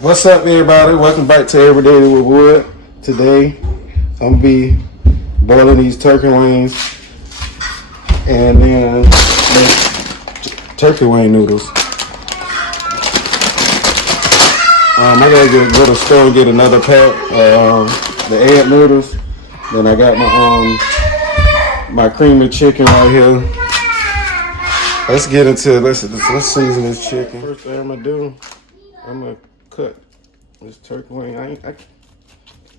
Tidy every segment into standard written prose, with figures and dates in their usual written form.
What's up, everybody? Welcome back to Everyday with Wood. Today, I'm gonna be boiling these turkey wings and then make turkey wing noodles. I gotta go to the store and get another pack of the egg noodles. Then I got my creamy chicken right here. Let's get into it. Let's season this chicken. First thing I'm gonna do, I'm gonna cut this turkey wing. I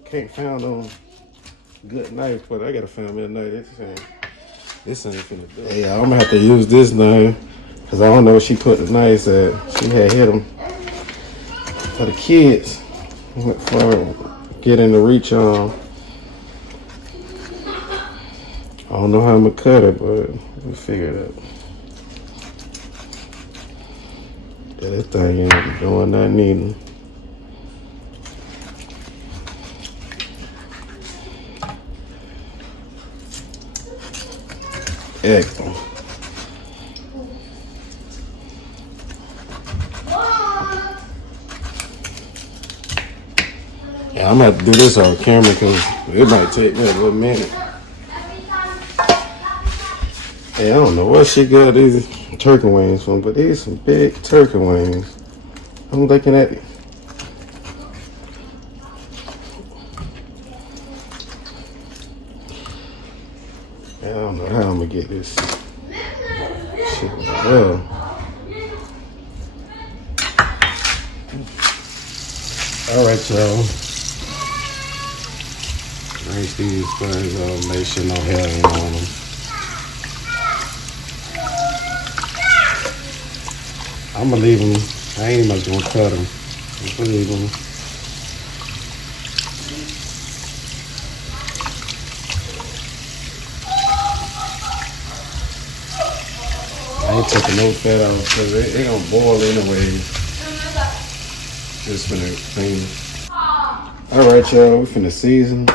can't find no good knife, but I gotta find me a knife. This ain't finna do. Hey, I'm gonna have to use this knife because I don't know where she put the knives at. She had hit them for the kids. For getting the reach on. I don't know how I'm gonna cut it, but we'll figure it out. Yeah, this thing ain't doing nothing either. Excellent. Yeah, I'm gonna have to do this on camera because it might take me a little minute. Hey, I don't know where she got these turkey wings from, but these some big turkey wings. I'm looking at it. I don't know how I'm gonna get this shit well. Alright, y'all. Rinse these things out, make sure no hair ain't on them. I'm gonna leave them. I ain't much gonna cut them. I'm gonna leave them. I ain't taking no fat out because they gonna boil anyway. Just finna clean. Alright, y'all, we finna season.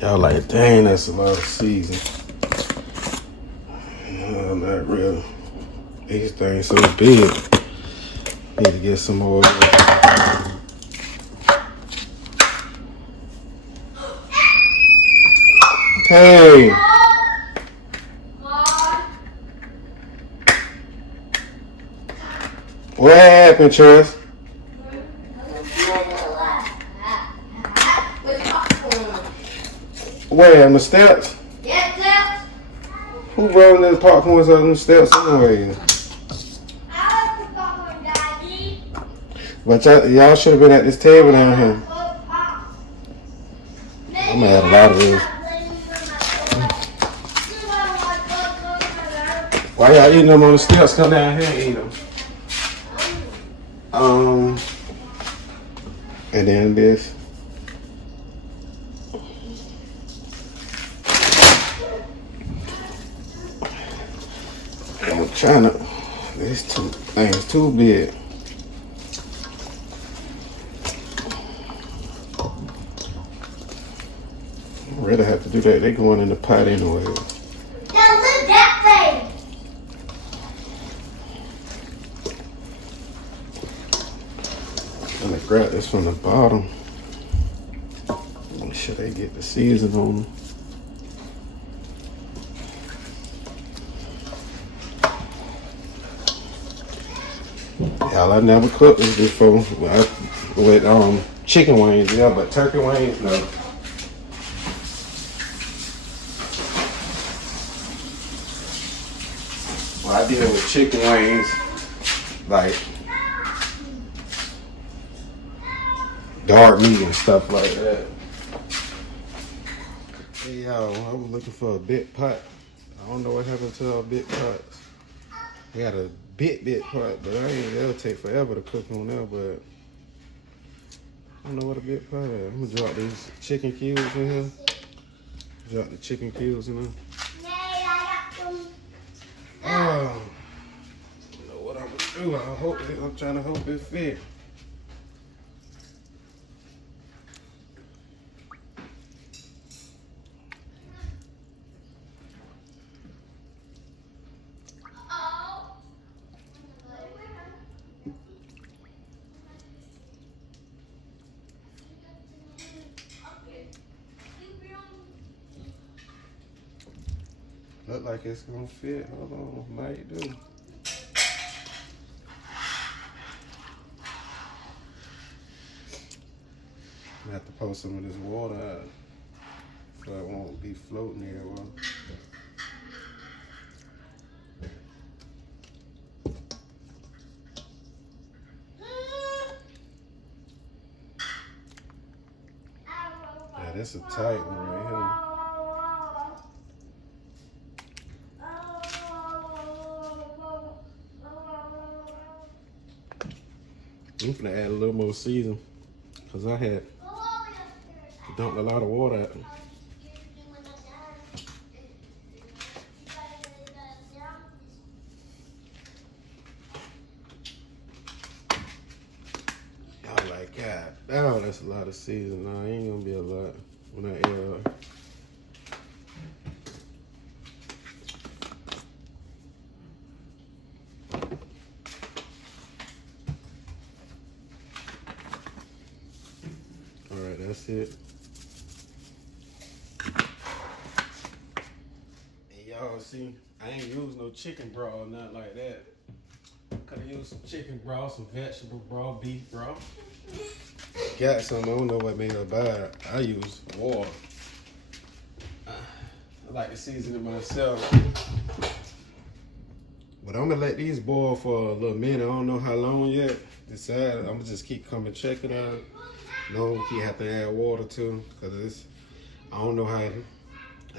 Y'all like, dang, that's a lot of season. No, not real. These things so big. Need to get some more. Hey. What happened, Tress? Where, on the steps? Yeah, steps. Who rolling those popcorns on the steps anyway? I like the popcorn, Daddy. But y'all should have been at this table down here. I'm gonna have a lot of these. Why y'all eating them on the steps? Come down here and eat them. And then this. I'm trying to. This thing is too big. I really have to do that. They going in the pot anyway. Now look that thing. I'm gonna grab this from the bottom. Make sure they get the season on them. Y'all, I never cooked this before with chicken wings, yeah, but turkey wings, no. Well, I deal with chicken wings, like dark meat and stuff like that. Hey y'all, I was looking for a big pot. I don't know what happened to our big pots. I got a bit part, but it'll take forever to cook on there, but I don't know what a bit part is. I'm gonna drop these chicken cubes in here. Drop the chicken cubes in there. Oh, I don't know what I'm gonna do. I'm trying to hope it fit. Look like it's gonna fit. Hold on, might do. I have to pour some of this water out so it won't be floating everywhere. Yeah, this is a tight one right here. I'm gonna add a little more season because I had dumped a lot of water out. Y'all like, God, oh, that's a lot of season. No, it ain't gonna be a lot when I add. All right, that's it. And y'all see, I ain't used no chicken broth or nothing like that. Could have used some chicken broth, some vegetable broth, beef broth. Got some, I don't know what made her buy it. I use water. I like to season it myself. But I'm gonna let these boil for a little minute. I don't know how long yet. Decide, I'm gonna just keep coming check it out. No, keep having to add water to, because it's, I don't know how,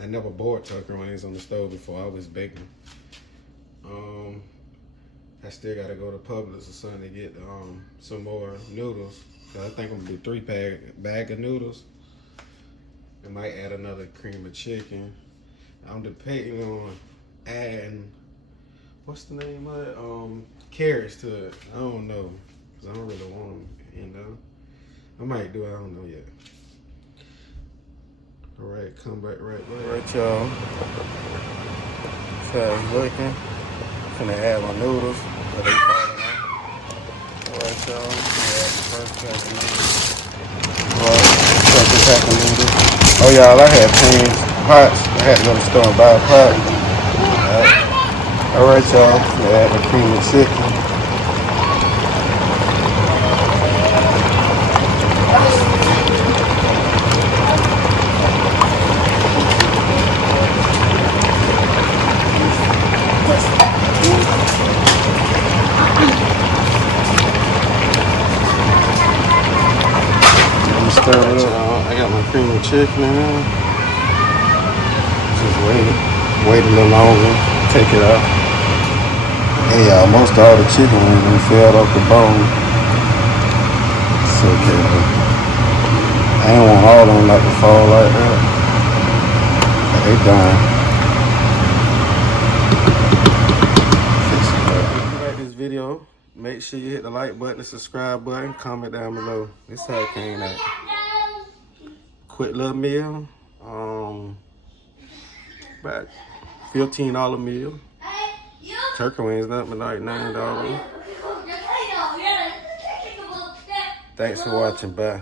I never boiled turkey wings on the stove before. I was baking. I still gotta go to Publix or something to get some more noodles. I think I'm gonna do 3-bag of noodles. I might add another cream of chicken. I'm debating on adding, what's the name of it? Carrots to it. I don't know, cause I don't really want them, you know. I might do it, I don't know yet. All right, come back right there. All right, y'all. So it's looking. I'm gonna add my noodles, but they falling out. All right, y'all. Add the first pack of noodles. Second pack of noodles. Oh, y'all, I had changed pots. I had to go to the store and buy a pot. All right, y'all. I'm gonna add the cream of chicken. Stir it up. I got my cream of chicken in there. Just wait a little longer, take it out. Hey y'all, most all the chicken wings been fell off the bone. It's okay though. I ain't want all of them like to fall like that. But they done. If you like this video, make sure you hit the like button, the subscribe button, comment down below. This is how it came out. Quick little meal, about $15 meal. Turkey wings, nothing like $9. Thanks for watching, bye.